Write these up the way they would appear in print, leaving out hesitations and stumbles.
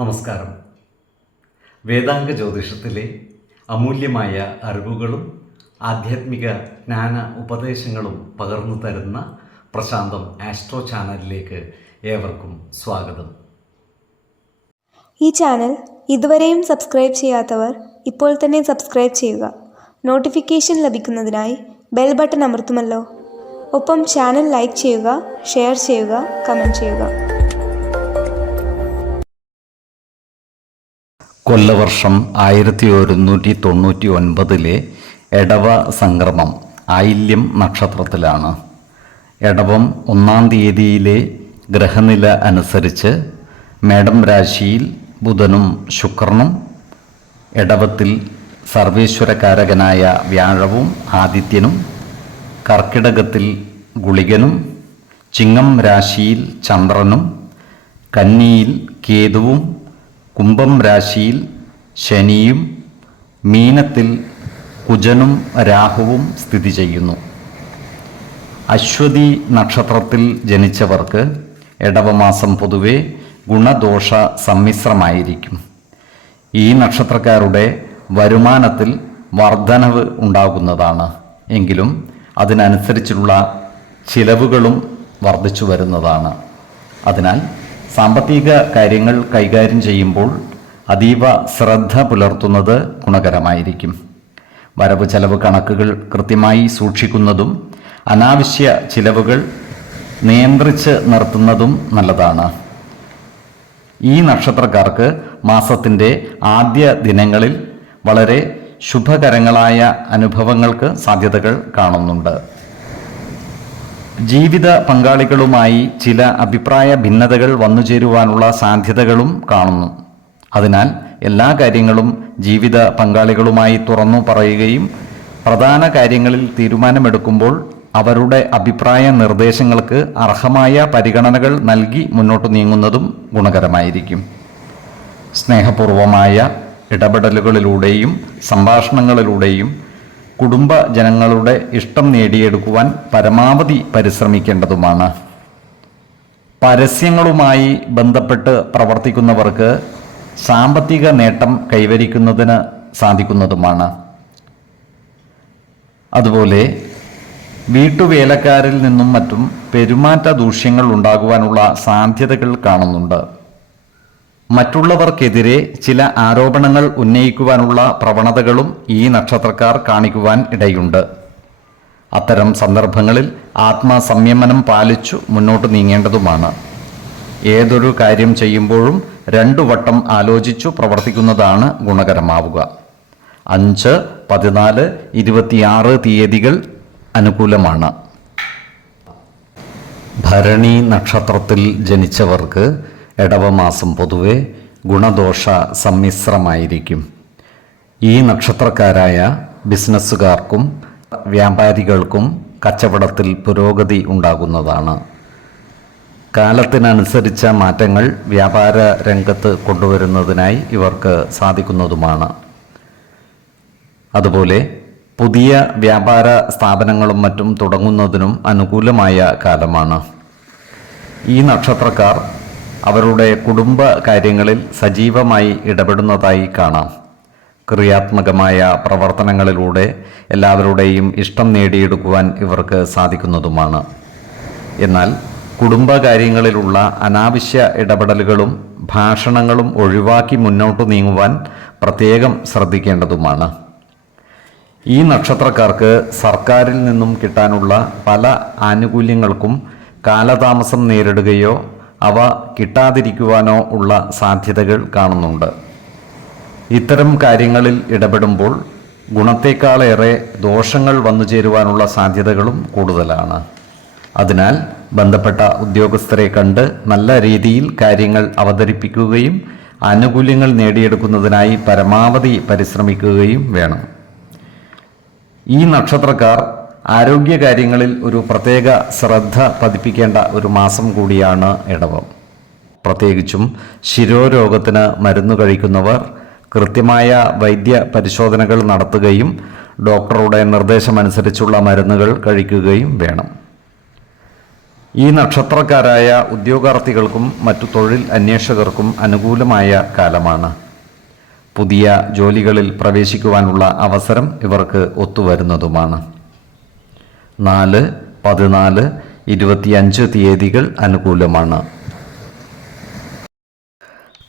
നമസ്കാരം. വേദാംഗ ജ്യോതിഷത്തിലെ അമൂല്യമായ അറിവുകളും ആധ്യാത്മിക ജ്ഞാന ഉപദേശങ്ങളും പകർന്നു തരുന്ന പ്രശാന്തം ആസ്ട്രോ ചാനലിലേക്ക് ഏവർക്കും സ്വാഗതം. ഈ ചാനൽ ഇതുവരെയും സബ്സ്ക്രൈബ് ചെയ്യാത്തവർ ഇപ്പോൾ തന്നെ സബ്സ്ക്രൈബ് ചെയ്യുക. നോട്ടിഫിക്കേഷൻ ലഭിക്കുന്നതിനായി ബെൽ ബട്ടൺ അമർത്തുമല്ലോ. ഒപ്പം ചാനൽ ലൈക്ക് ചെയ്യുക, ഷെയർ ചെയ്യുക, കമൻറ്റ് ചെയ്യുക. കൊല്ലവർഷം 1199 എടവ സംക്രമം ആയില്യം നക്ഷത്രത്തിലാണ്. എടവം 1-ാം തീയതിയിലെ ഗ്രഹനില അനുസരിച്ച് മേടം രാശിയിൽ ബുധനും ശുക്രനും, എടവത്തിൽ സർവേശ്വരകാരകനായ വ്യാഴവും ആദിത്യനും, കർക്കിടകത്തിൽ ഗുളികനും, ചിങ്ങം രാശിയിൽ ചന്ദ്രനും, കന്നിയിൽ കേതുവും, കുംഭം രാശിയിൽ ശനിയും, മീനത്തിൽ കുജനും രാഹുവും സ്ഥിതി ചെയ്യുന്നു. അശ്വതി നക്ഷത്രത്തിൽ ജനിച്ചവർക്ക് എടവമാസം പൊതുവെ ഗുണദോഷ സമ്മിശ്രമായിരിക്കും. ഈ നക്ഷത്രക്കാരുടെ വരുമാനത്തിൽ വർധനവ് ഉണ്ടാകുന്നതാണ്. എങ്കിലും അതിനനുസരിച്ചുള്ള ചിലവുകളും വർദ്ധിച്ചു വരുന്നതാണ്. അതിനാൽ സാമ്പത്തിക കാര്യങ്ങൾ കൈകാര്യം ചെയ്യുമ്പോൾ അതീവ ശ്രദ്ധ പുലർത്തുന്നത് ഗുണകരമായിരിക്കും. വരവ് ചെലവ് കണക്കുകൾ കൃത്യമായി സൂക്ഷിക്കുന്നതും അനാവശ്യ ചിലവുകൾ നിയന്ത്രിച്ച് നിർത്തുന്നതും നല്ലതാണ്. ഈ നക്ഷത്രക്കാർക്ക് മാസത്തിൻ്റെ ആദ്യ ദിനങ്ങളിൽ വളരെ ശുഭകരങ്ങളായ അനുഭവങ്ങൾക്ക് സാധ്യതകൾ കാണുന്നുണ്ട്. ജീവിത പങ്കാളികളുമായി ചില അഭിപ്രായ ഭിന്നതകൾ വന്നുചേരുവാനുള്ള സാധ്യതകളും കാണുന്നു. അതിനാൽ എല്ലാ കാര്യങ്ങളും ജീവിത പങ്കാളികളുമായി തുറന്നു പറയുകയും പ്രധാന കാര്യങ്ങളിൽ തീരുമാനമെടുക്കുമ്പോൾ അവരുടെ അഭിപ്രായ നിർദ്ദേശങ്ങൾക്ക് അർഹമായ പരിഗണനകൾ നൽകി മുന്നോട്ട് നീങ്ങുന്നതും ഗുണകരമായിരിക്കും. സ്നേഹപൂർവമായ ഇടപെടലുകളിലൂടെയും സംഭാഷണങ്ങളിലൂടെയും കുടുംബ ജനങ്ങളുടെ ഇഷ്ടം നേടിയെടുക്കുവാൻ പരമാവധി പരിശ്രമിക്കേണ്ടതുമാണ്. പരസ്യങ്ങളുമായി ബന്ധപ്പെട്ട് പ്രവർത്തിക്കുന്നവർക്ക് സാമ്പത്തിക നേട്ടം കൈവരിക്കുന്നതിന് സാധിക്കുന്നതുമാണ്. അതുപോലെ വീട്ടുവേലക്കാരിൽ നിന്നും മറ്റും പെരുമാറ്റ ദൂഷ്യങ്ങൾ ഉണ്ടാകുവാനുള്ള സാധ്യതകൾ കാണുന്നുണ്ട്. മറ്റുള്ളവർക്കെതിരെ ചില ആരോപണങ്ങൾ ഉന്നയിക്കുവാനുള്ള പ്രവണതകളും ഈ നക്ഷത്രക്കാർ കാണിക്കുവാൻ ഇടയുണ്ട്. അത്തരം സന്ദർഭങ്ങളിൽ ആത്മസംയമനം പാലിച്ചു മുന്നോട്ട് നീങ്ങേണ്ടതുമാണ്. ഏതൊരു കാര്യം ചെയ്യുമ്പോഴും 2 വട്ടം ആലോചിച്ചു പ്രവർത്തിക്കുന്നതാണ് ഗുണകരമാവുക. 5, 14, 26 തീയതികൾ അനുകൂലമാണ്. ഭരണി നക്ഷത്രത്തിൽ ജനിച്ചവർക്ക് എടവമാസം പൊതുവെ ഗുണദോഷ സമ്മിശ്രമായിരിക്കും. ഈ നക്ഷത്രക്കാരായ ബിസിനസ്സുകാർക്കും വ്യാപാരികൾക്കും കച്ചവടത്തിൽ പുരോഗതി ഉണ്ടാകുന്നതാണ്. കാലത്തിനനുസരിച്ച മാറ്റങ്ങൾ വ്യാപാര രംഗത്ത് കൊണ്ടുവരുന്നതിനായി ഇവർക്ക് സാധിക്കുന്നതുമാണ്. അതുപോലെ പുതിയ വ്യാപാര സ്ഥാപനങ്ങളും മറ്റും തുടങ്ങുന്നതിനും അനുകൂലമായ കാലമാണ്. ഈ നക്ഷത്രക്കാർ അവരുടെ കുടുംബ കാര്യങ്ങളിൽ സജീവമായി ഇടപെടുന്നതായി കാണാം. ക്രിയാത്മകമായ പ്രവർത്തനങ്ങളിലൂടെ എല്ലാവരുടെയും ഇഷ്ടം നേടിയെടുക്കുവാൻ ഇവർക്ക് സാധിക്കുന്നതുമാണ്. എന്നാൽ കുടുംബകാര്യങ്ങളിലുള്ള അനാവശ്യ ഇടപെടലുകളും ഭാഷണങ്ങളും ഒഴിവാക്കി മുന്നോട്ട് നീങ്ങുവാൻ പ്രത്യേകം ശ്രദ്ധിക്കേണ്ടതുമാണ്. ഈ നക്ഷത്രക്കാർക്ക് സർക്കാരിൽ നിന്നും കിട്ടാനുള്ള പല ആനുകൂല്യങ്ങൾക്കും കാലതാമസം നേരിടുകയോ അവ കിട്ടാതിരിക്കുവാനോ ഉള്ള സാധ്യതകൾ കാണുന്നുണ്ട്. ഇത്തരം കാര്യങ്ങളിൽ ഇടപെടുമ്പോൾ ഗുണത്തേക്കാളേറെ ദോഷങ്ങൾ വന്നുചേരുവാനുള്ള സാധ്യതകളും കൂടുതലാണ്. അതിനാൽ ബന്ധപ്പെട്ട ഉദ്യോഗസ്ഥരെ കണ്ട് നല്ല രീതിയിൽ കാര്യങ്ങൾ അവതരിപ്പിക്കുകയും ആനുകൂല്യങ്ങൾ നേടിയെടുക്കുന്നതിനായി പരമാവധി പരിശ്രമിക്കുകയും വേണം. ഈ നക്ഷത്രക്കാർ ആരോഗ്യകാര്യങ്ങളിൽ ഒരു പ്രത്യേക ശ്രദ്ധ പതിപ്പിക്കേണ്ട ഒരു മാസം കൂടിയാണ് ഇടവം. പ്രത്യേകിച്ചും ശിരോരോഗത്തിന് മരുന്ന് കഴിക്കുന്നവർ കൃത്യമായ വൈദ്യ പരിശോധനകൾ നടത്തുകയും ഡോക്ടറുടെ നിർദ്ദേശമനുസരിച്ചുള്ള മരുന്നുകൾ കഴിക്കുകയും വേണം. ഈ നക്ഷത്രക്കാരായ ഉദ്യോഗാർത്ഥികൾക്കും മറ്റു തൊഴിൽ അന്വേഷകർക്കും അനുകൂലമായ കാലമാണ്. പുതിയ ജോലികളിൽ പ്രവേശിക്കുവാനുള്ള അവസരം ഇവർക്ക് ഒത്തുവരുന്നതുമാണ്. 4, 14, 25 തീയതികൾ അനുകൂലമാണ്.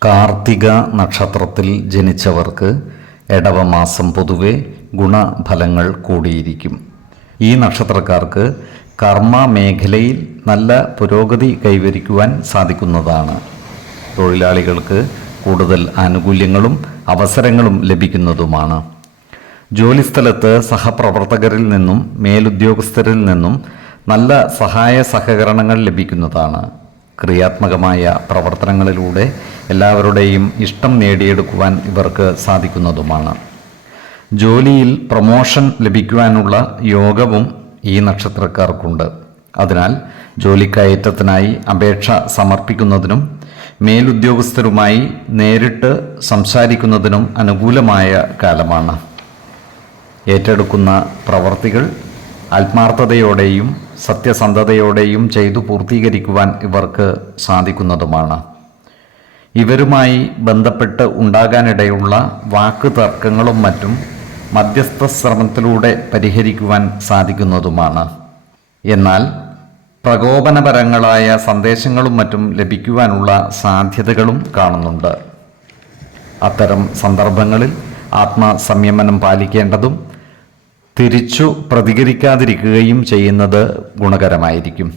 കാർത്തിക നക്ഷത്രത്തിൽ ജനിച്ചവർക്ക് ഇടവമാസം പൊതുവെ ഗുണഫലങ്ങൾ കൂടിയിരിക്കും. ഈ നക്ഷത്രക്കാർക്ക് കർമ്മ മേഖലയിൽ നല്ല പുരോഗതി കൈവരിക്കുവാൻ സാധിക്കുന്നതാണ്. തൊഴിലാളികൾക്ക് കൂടുതൽ ആനുകൂല്യങ്ങളും അവസരങ്ങളും ലഭിക്കുന്നതുമാണ്. ജോലിസ്ഥലത്ത് സഹപ്രവർത്തകരിൽ നിന്നും മേലുദ്യോഗസ്ഥരിൽ നിന്നും നല്ല സഹായ സഹകരണങ്ങൾ ലഭിക്കുന്നതാണ്. ക്രിയാത്മകമായ പ്രവർത്തനങ്ങളിലൂടെ എല്ലാവരുടെയും ഇഷ്ടം നേടിയെടുക്കുവാൻ ഇവർക്ക് സാധിക്കുന്നതുമാണ്. ജോലിയിൽ പ്രമോഷൻ ലഭിക്കുവാനുള്ള യോഗവും ഈ നക്ഷത്രക്കാർക്കുണ്ട്. അതിനാൽ ജോലിക്കയറ്റത്തിനായി അപേക്ഷ സമർപ്പിക്കുന്നതിനും മേലുദ്യോഗസ്ഥരുമായി നേരിട്ട് സംസാരിക്കുന്നതിനും അനുകൂലമായ കാലമാണ്. ഏറ്റെടുക്കുന്ന പ്രവർത്തികൾ ആത്മാർത്ഥതയോടെയും സത്യസന്ധതയോടെയും ചെയ്തു പൂർത്തീകരിക്കുവാൻ ഇവർക്ക് സാധിക്കുന്നതുമാണ്. ഇവരുമായി ബന്ധപ്പെട്ട് ഉണ്ടാകാനിടയുള്ള വാക്ക് തർക്കങ്ങളും മറ്റും മധ്യസ്ഥ ശ്രമത്തിലൂടെ പരിഹരിക്കുവാൻ സാധിക്കുന്നതുമാണ്. എന്നാൽ പ്രകോപനപരങ്ങളായ സന്ദേശങ്ങളും മറ്റും ലഭിക്കുവാനുള്ള സാധ്യതകളും കാണുന്നുണ്ട്. അത്തരം സന്ദർഭങ്ങളിൽ ആത്മസംയമനം പാലിക്കേണ്ടതും തിരിച്ചു പ്രതികരിക്കാതിരിക്കുകയും ചെയ്യുന്നത് ഗുണകരമായിരിക്കും.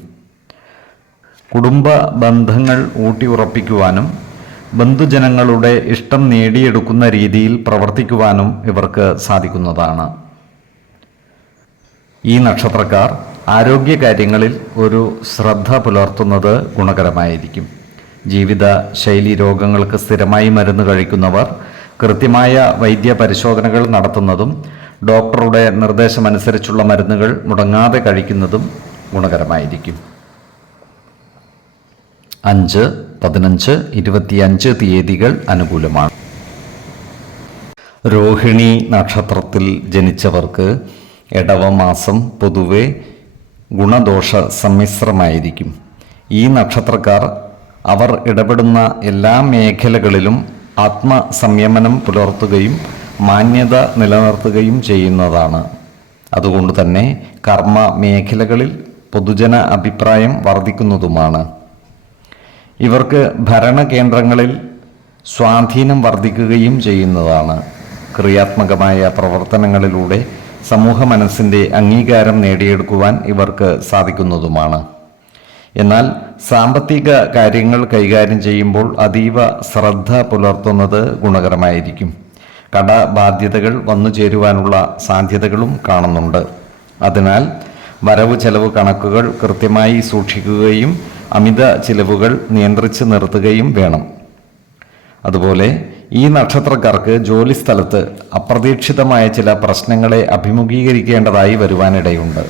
കുടുംബ ബന്ധങ്ങൾ ഊട്ടിയുറപ്പിക്കുവാനും ബന്ധുജനങ്ങളുടെ ഇഷ്ടം നേടിയെടുക്കുന്ന രീതിയിൽ പ്രവർത്തിക്കുവാനും ഇവർക്ക് സാധിക്കുന്നതാണ്. ഈ നക്ഷത്രക്കാർ ആരോഗ്യകാര്യങ്ങളിൽ ഒരു ശ്രദ്ധ പുലർത്തുന്നത് ഗുണകരമായിരിക്കും. ജീവിത ശൈലി രോഗങ്ങൾക്ക് സ്ഥിരമായി മരുന്ന് കഴിക്കുന്നവർ കൃത്യമായ വൈദ്യ പരിശോധനകൾ നടത്തുന്നതും ഡോക്ടറുടെ നിർദ്ദേശമനുസരിച്ചുള്ള മരുന്നുകൾ മുടങ്ങാതെ കഴിക്കുന്നതും ഗുണകരമായിരിക്കും. 5, 15, 25 തീയതികൾ അനുകൂലമാണ്. രോഹിണി നക്ഷത്രത്തിൽ ജനിച്ചവർക്ക് ഇടവമാസം പൊതുവെ ഗുണദോഷ സമ്മിശ്രമായിരിക്കും. ഈ നക്ഷത്രക്കാർ അവർ ഇടപെടുന്ന എല്ലാ മേഖലകളിലും ആത്മസംയമനം പുലർത്തുകയും മാന്യത നിലനിർത്തുകയും ചെയ്യുന്നതാണ്. അതുകൊണ്ട് തന്നെ കർമ്മ മേഖലകളിൽ പൊതുജന അഭിപ്രായം വർദ്ധിക്കുന്നതുമാണ്. ഇവർക്ക് ഭരണകേന്ദ്രങ്ങളിൽ സ്വാധീനം വർദ്ധിക്കുകയും ചെയ്യുന്നതാണ്. ക്രിയാത്മകമായ പ്രവർത്തനങ്ങളിലൂടെ സമൂഹ മനസ്സിൻ്റെ അംഗീകാരം നേടിയെടുക്കുവാൻ ഇവർക്ക് സാധിക്കുന്നതുമാണ്. എന്നാൽ സാമ്പത്തിക കാര്യങ്ങൾ കൈകാര്യം ചെയ്യുമ്പോൾ അതീവ ശ്രദ്ധ പുലർത്തുന്നത് ഗുണകരമായിരിക്കും. കടബാധ്യതകൾ വന്നു ചേരുവാനുള്ള സാധ്യതകളും കാണുന്നുണ്ട്. അതിനാൽ വരവ് ചെലവ് കണക്കുകൾ കൃത്യമായി സൂക്ഷിക്കുകയും അമിത ചിലവുകൾ നിയന്ത്രിച്ച് നിർത്തുകയും വേണം. അതുപോലെ ഈ നക്ഷത്രക്കാർക്ക് ജോലി സ്ഥലത്ത് അപ്രതീക്ഷിതമായ ചില പ്രശ്നങ്ങളെ അഭിമുഖീകരിക്കേണ്ടതായി വരുവാനിടയുണ്ട്.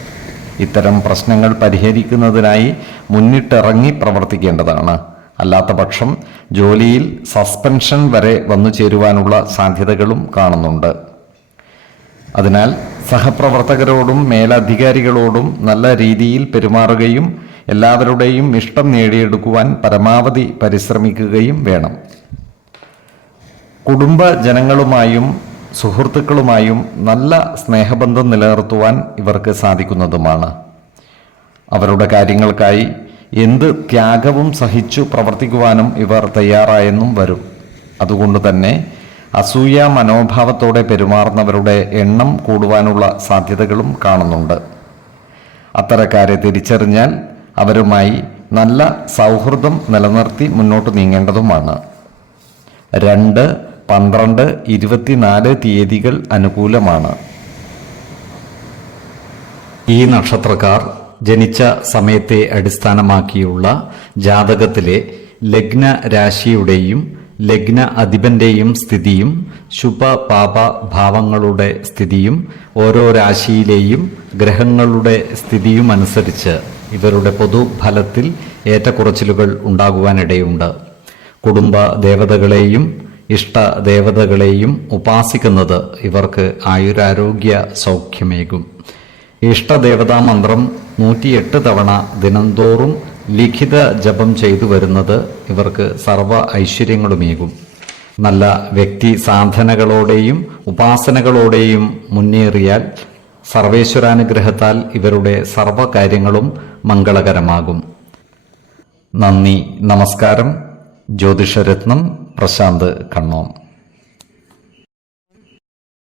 ഇത്തരം പ്രശ്നങ്ങൾ പരിഹരിക്കുന്നതിനായി മുന്നിട്ടിറങ്ങി പ്രവർത്തിക്കേണ്ടതാണ്. അല്ലാത്ത പക്ഷം ജോലിയിൽ സസ്പെൻഷൻ വരെ വന്നു ചേരുവാനുള്ള സാധ്യതകളും കാണുന്നുണ്ട്. അതിനാൽ സഹപ്രവർത്തകരോടും മേലധികാരികളോടും നല്ല രീതിയിൽ പെരുമാറുകയും എല്ലാവരുടെയും ഇഷ്ടം നേടിയെടുക്കുവാൻ പരമാവധി പരിശ്രമിക്കുകയും വേണം. കുടുംബജനങ്ങളുമായും സുഹൃത്തുക്കളുമായും നല്ല സ്നേഹബന്ധം നിലനിർത്തുവാൻ ഇവർക്ക് സാധിക്കുന്നതുമാണ്. അവരുടെ കാര്യങ്ങൾക്കായി എന്ത് ത്യാഗവും സഹിച്ചു പ്രവർത്തിക്കുവാനും ഇവർ തയ്യാറായെന്നും വരും. അതുകൊണ്ട് തന്നെ അസൂയ മനോഭാവത്തോടെ പെരുമാറുന്നവരുടെ എണ്ണം കൂടുവാനുള്ള സാധ്യതകളും കാണുന്നുണ്ട്. അത്തരക്കാരെ തിരിച്ചറിഞ്ഞാൽ അവരുമായി നല്ല സൗഹൃദം നിലനിർത്തി മുന്നോട്ട് നീങ്ങേണ്ടതുമാണ്. 2, 12, 24 തീയതികൾ അനുകൂലമാണ്. ഈ നക്ഷത്രക്കാർ ജനിച്ച സമയത്തെ അടിസ്ഥാനമാക്കിയുള്ള ജാതകത്തിലെ ലഗ്ന രാശിയുടെയും ലഗ്ന അധിപന്റെയും സ്ഥിതിയും ശുഭ പാപ ഭാവങ്ങളുടെ സ്ഥിതിയും ഓരോ രാശിയിലെയും ഗ്രഹങ്ങളുടെ സ്ഥിതിയും അനുസരിച്ച് ഇവരുടെ പൊതുഫലത്തിൽ ഏറ്റക്കുറച്ചിലുകൾ ഉണ്ടാകുവാനിടയുണ്ട്. കുടുംബ ദേവതകളെയും ഇഷ്ട ദേവതകളെയും ഉപാസിക്കുന്നത് ഇവർക്ക് ആയുരാരോഗ്യ സൗഖ്യമേകും. ഇഷ്ടദേവതാ മന്ത്രം 108 തവണ ദിനംതോറും ലിഖിത ജപം ചെയ്തു വരുന്നത് ഇവർക്ക് സർവ ഐശ്വര്യങ്ങളുമേകും. നല്ല വ്യക്തി സാധനകളോടെയും ഉപാസനകളോടെയും മുന്നേറിയാൽ സർവേശ്വരാനുഗ്രഹത്താൽ ഇവരുടെ സർവകാര്യങ്ങളും മംഗളകരമാകും. നന്ദി, നമസ്കാരം. ജ്യോതിഷരത്നം പ്രശാന്ത് കണ്ണോം.